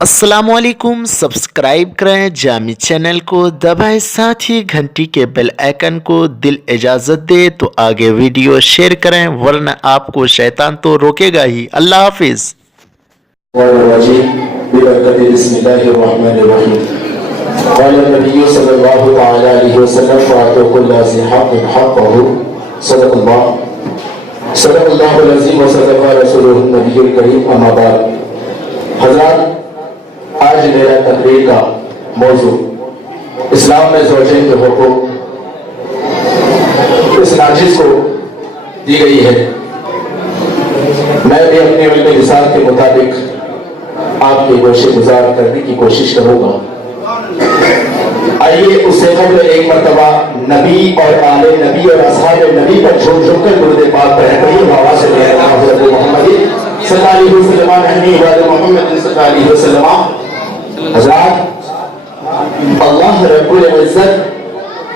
अस्सलामुअलैकुम। सब्सक्राइब करें जामी चैनल को, दबाएं साथ ही घंटी के बेल आइकन को। दिल इजाज़त दे तो आगे वीडियो शेयर करें, वरना आपको शैतान तो रोकेगा ही। अल्लाह हाफिज़। आज मेरा तकरीर का मौजू इस्लाम में ज़ौजैन के हुकूक इस नाजिज़ को दी गई है। मैं भी अपने इल्म लिसान के मुताबिक आपके गोशे गुजार करने की कोशिश करूँगा। आइए उससे कबल एक मरतबा नबी और आले नबी और असहाब नबी पर झूम झूम कर दुरूद पाक पढ़ें। कहीं आवाज़ से हज़रत मोहम्मद सल्लल्लाहु अलैहि वसल्लम। हज़रात, अल्लाह रब्बुल इज़्ज़त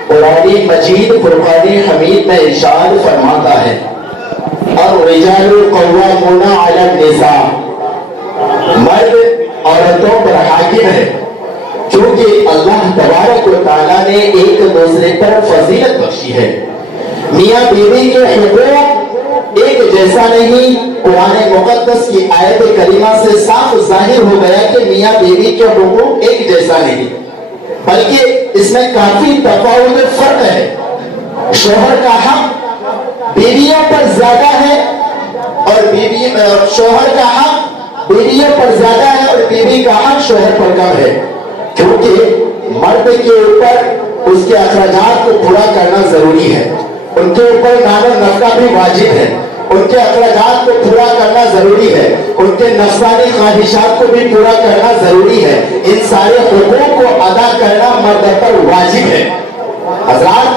कुरानी मजीद फुरक़ानी हमीद में इरशाद फरमाता है, और रिजालुल क़व्वामूना अला निसा, मर्द औरतों पर हाकिम है, क्योंकि अल्लाह तबारक व तआला ने एक दूसरे पर फजीलत बख्शी है। मियाँ बीवी के हुकूक एक जैसा नहीं। कुरान मुक़द्दस की आयत करीमा से साफ जाहिर हो गया कि मियाँ बीवी के हुकूक एक जैसा नहीं, बल्कि इसमें काफी तफावुत फर्क है। शोहर का हक बीवियों पर ज्यादा है और शोहर का हक बीवियों पर ज्यादा है और बीवी का हक शोहर पर कम है, क्योंकि मर्द के ऊपर उसके अखराजात को पूरा करना जरूरी है। उनके ऊपर नानो नफका भी वाजिब है, उनके अखराजात को पूरा करना जरूरी है, उनके नफ्सानी ख्वाहिशात को भी पूरा करना जरूरी है। इन सारे हुकूक को अदा करना मर्द पर वाजिब है। हज़रात,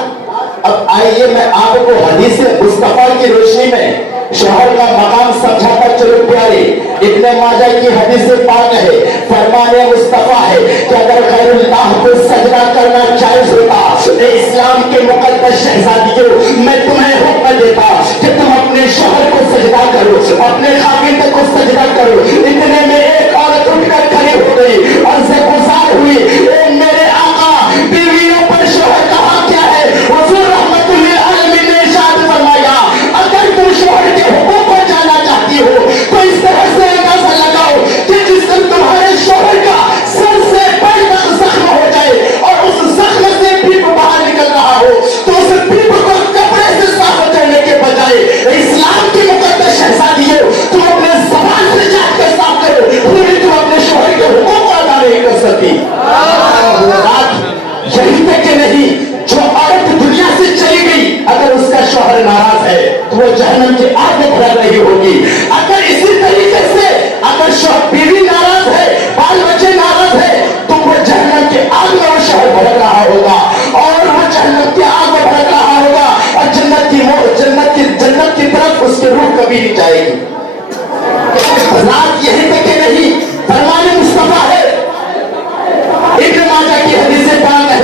अब आइए मैं आपको हदीस मुस्तफा की रोशनी में शोहर का मकाम समझाता चलो प्यारे। इब्ने माजा की हदीस पाक है, फरमाने मुस्तफा है कि अगर गैरुल्लाह को सजदा करना जायज होता तो इस्लाम के मुकद्दस शहजादियों, मैं तुम्हें हुक्म देता कि तुम अपने शोहर को सजदा करो, अपने खामिद को सजदा करो। इतने में एक औरत उठकर खड़ी हो गई और से गुजार हुई, ए मेरे आका, बीवियों पर शोहर का हक क्या है? हुजूर रहमतुल लिल आलमीन ने इरशाद फरमाया, अगर तुम शोहर के हुकूक को जानना चाहती हो तो इस तरह से अंदाजा लगाओ कि जिस दिन तुम्हारे शोहर का सर से पैर तक जख्म हो जाए और उस जख्म से पीप बाहर निकल रहा हो, तो उस पीप को कपड़े से साफ करने के बजाय इस्लाम की मुकद्दस शहजादियों, तुम अपने ज़बान से जात कर साफ करो, पूरी तुम अपने शोहर के हुकूक को अदा नहीं कर सकती। यही तक कि नहीं, जो औरत दुनिया से चली गई, अगर उसका शोहर नाराज है तो वो जहन्नम की आग में भर रही होगी। अगर इसी तरीके से अगर बीवी नाराज है, बाल बच्चे नाराज है, तो वो जहन्नम की आग में वो शोहर भड़क रहा होगा और वो जहन्नम की आग में भड़क रहा होगा और जन्नत की तरफ उसकी रूह कभी नहीं जाएगी। यही तक कि नहीं, फरमाने मुस्तफा है, इब्ने माजा की हदीस पाक है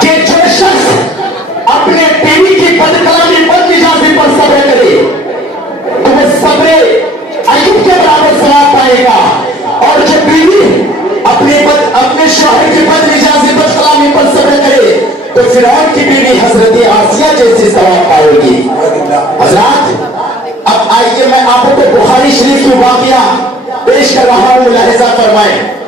कि जो शख्स अपने बीवी की बदकलामी बदमिजाजी पर सब्र करे तो वो सब्र अय्यूब के बराबर सवाब पाएगा, और जो बीवी अपने शौहर की बदमिजाजी बदकलामी पर सब्र करे तो फिरौन की बीवी हजरत आसिया जैसी सवाब पाएगी। हज़रात, अब आइए मैं आपको बुखारी शरीफ की वाक़िया पेश कर रहा हूँ, मुलाहिज़ा फरमाएं।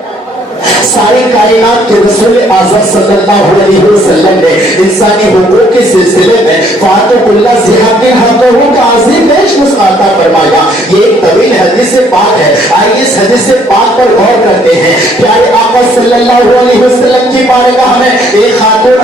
सारी कायनात के रसूल आज़म सल्लल्लाहु अलैहि वसल्लम ने इंसानी हुकूक के सिलसिले में फातुहुल्लाह ज़िहाबिल हक़ूक़ का अज़ीम पेशकश आता फरमाया। ये एक तवील हदीस पाक है। आइए इस हदीस पाक पर गौर करते हैं। प्यारे आका सल्लल्लाहु अलैहि वसल्लम की बारगाह में एक खातून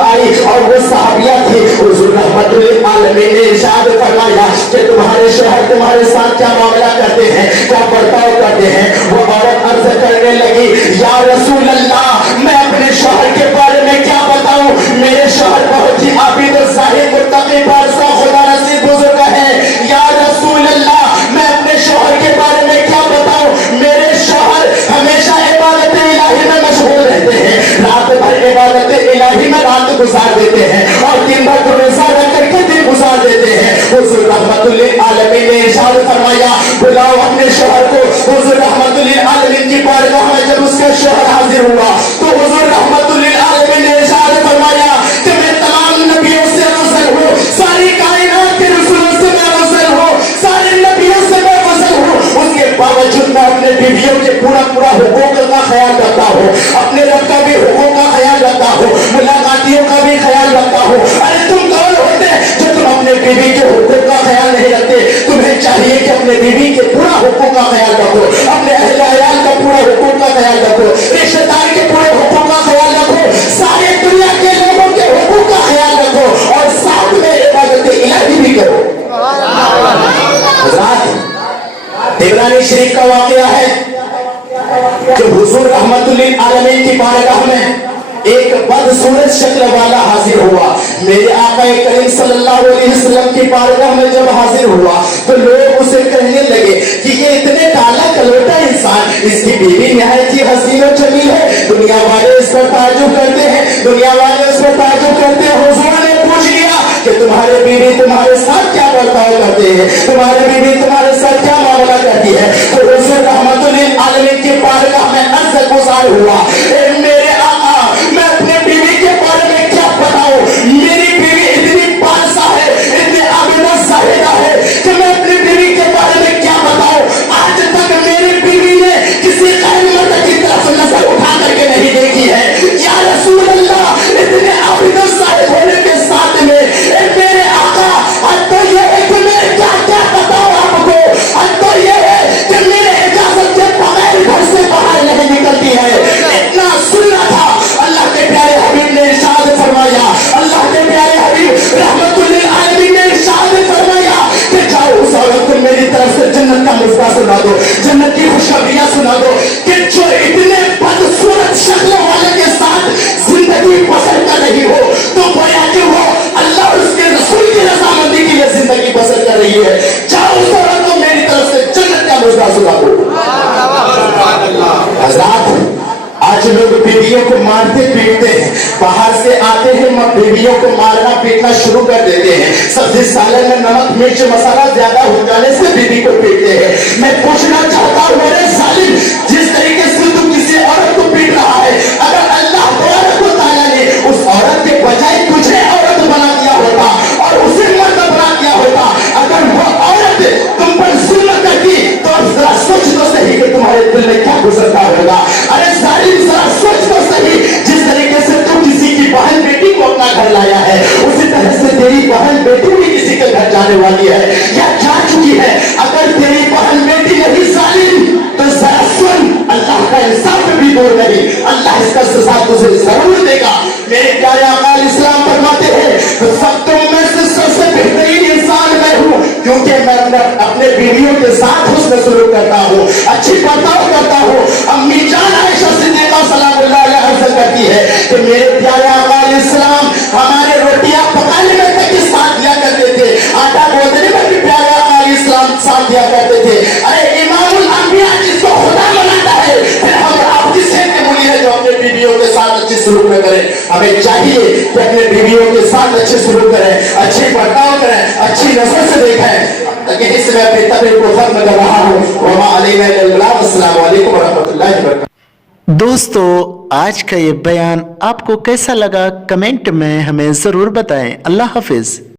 आई और वो सहाबिया थी। हुज़ूर रहमतुल लिल आलमीन ने इरशाद फरमाया कि तुम्हारे शोहर तुम्हारे साथ क्या मामला करते हैं, क्या बर्ताव करते हैं। वो औरत अर्ज़ करने लगी, या रसूल अल्लाह, मैं अपने शोहर के बारे में क्या बताऊं? मेरे शोहर बहुत ही आबिद और ज़ाहिद मुत्तक़ी पारसा खुदा नसीब बुजुर्ग है। या रसूल अल्लाह, मैं अपने शोहर के बारे में क्या बताऊं? मेरे शोहर हमेशा इबादत इलाही में मशगूल रहते हैं, रात भर इबादत इलाही में रात गुजार देते हैं और दिन भर रोज़ा रख करके दिन गुजार देते हैं। हुज़ूर रहमतुल लिल आलमीन ने इरशाद फरमाया, बुलाओ अपने शोहर को। हुआ। तो हुजूर रहमतुल लिल आलमीन ने इरशाद फरमाया कि मैं तमाम नबियों से अफजल हूँ, सारी कायनात के रसूलों से मैं अफजल हूँ, सारे नबियों से मैं अफजल हूँ। उसके बावजूद मैं अपने बीवियों के पूरा हुकूक का ख्याल रखता हूँ, अपने रब का भी हुकूक का ख्याल रखता हूँ, मुलाकातियों का भी ख्याल रखता हूँ। अरे तुम कौन होते जो तुम अपने बीवी के हुकूक का ख्याल नहीं रखते? तुम्हें चाहिए कि अपने बीवी के पूरा हुकूक का ख्याल रखो, अपने अहले अयाल का पूरा हुकूक का ख्याल रखो, रिश्तेदार के पूरे हुकूक का ख्याल रखो, सारे दुनिया के लोगों के हुकूक का ख्याल रखो और साथ में इबादत इलाही भी करो। हज़रात, इब्रानी शरीफ का वाक़या है कि हुजूर रहमतुल लिल आलमीन की बारगाह में एक बदसूरत शक्ल वाला हाजिर हुआ। मेरे आका करीम सल्लल्लाहु अलैहि वसल्लम की बारगाह में जब हाजिर हुआ तो लोग उसे कहने लगे कि ये इतने काला कलोटा इंसान, इसकी बीवी निहायत ही हसीन और जमील है। दुनिया वाले इस पर ताज्जुब करते हैं, दुनिया वाले इस पर ताज्जुब करते हैं। हुजूर ने पूछ लिया कि तुम्हारे बीवी तुम्हारे साथ क्या बर्ताव करते हैं, तुम्हारी बीवी तुम्हारे साथ क्या मामला करती है? तो हुजूर रहमतुल लिल आलमीन की बारगाह में अर्ज़ गुज़ार हुआ, मेरे आका मैं अपने बीवी के बारे में क्या बताऊं? मेरी बीवी इतनी पासा है, इतनी आबिदा साहिदा है कि मैं अपनी बीवी के बारे में क्या बताऊं? आज तक मेरी बीवी ने किसी गैर मर्द की तरफ नजर उठा करके नहीं देखी है। या रसूल अल्लाह, इतने आबिदा साहिद होने के साथ में मेरे आका आज तो ये है कि मैं क्या क्या बताऊं आपको? आज तो ये है कि मेरे इजाजत के बगैर घर से बाहर नहीं निकलती है। इतना सुनना था। अल्लाह के प्यारे हबीब ने इरशाद फरमाया, अल्लाह के प्यारे हबीब रहमतुल लिल आलमीन ने इरशाद फरमाया कि जाओ उस औरत को मेरी तरफ से जन्नत का मुस्का सुना दो, जन्नत की खुशखबरियां सुना दो कि जो इतने बदसूरत शक्ल वाले के साथ जिंदगी बसर कर रही हो तो गोया कि वो अल्लाह और उसके रसूल की रज़ामंदी के लिए जिंदगी बसर कर रही है। जाओ उस औरत को मेरी तरफ से जन्नत का मुस्का सुना दो। हज़रात, आज लोग बीवियों को मारते पीटते हैं, बाहर से आते हैं बीवियों को मारना पीटना शुरू कर देते हैं। सब्जी सालन में नमक मिर्च मसाला ज्यादा हो जाने से बीवी को पीटते हैं। मैं पूछना चाहता हूँ, अरे जालिम, जिस तरीके से तू किसी औरत को पीट रहा है, अगर अल्लाह तबारक व तआला ने उस औरत के बजाय तुझे औरत बना दिया होता और उसे मर्द बना दिया होता, अगर वो औरत तुम पर जुल्म करती तो जरा सोच तो सही कि तुम्हारे दिल में क्या गुजरता होगा। अरे जालिम, जरा सोच तो सही, जिस तरीके से तू किसी की बहन बेटी को अपना घर लाया है, उसी तरह से तेरी बहन बेटी भी किसी के घर जाने वाली है या जा चुकी है। अगर तेरी बहन बेटी नहीं जालिम तो जरा सुन, अल्लाह का इंसाफ भी दूर नहीं, अल्लाह इसका सजा तुझे जरूर देगा। मेरे प्यारे आका इस्लाम फरमाते हैं, सब तुम में से सबसे बेहतरीन इंसान मैं हूँ क्योंकि मैं अपने बीवियों के साथ हुस्न सलूक करता हूँ, अच्छी बर्ताव करता हूँ। अम्मी जान आयशा सिद्दीक़ा सलामुल्लाह अलैहा अर्ज़ करती है कि मेरे प्यारे आका इस्लाम हमारे रोटियां पकाने में तक साथ दिया करते थे, आटा गोदने में भी प्यारे आका इस्लाम साथ दिया करते थे। अरे इमामुल अंबिया जिसको खुदा बनाता है, फिर हम आप किस हैत के मुनी है जो अपने बीवियों के साथ अच्छी सलूक न करें? हमें चाहिए कि अपने बीवियों के साथ अच्छे सलूक करें, अच्छी बर्ताव करें, अच्छी नजर से देखें। लेकिन इसमें अपनी तबीयत को खत्म कर रहा हूँ। वमा अलैना इल्लल बलाग। अस्सलामु अलैकुम व रहमतुल्लाहि व बरकातहू। दोस्तों, आज का ये बयान आपको कैसा लगा कमेंट में हमें ज़रूर बताएं। अल्लाह हाफिज़।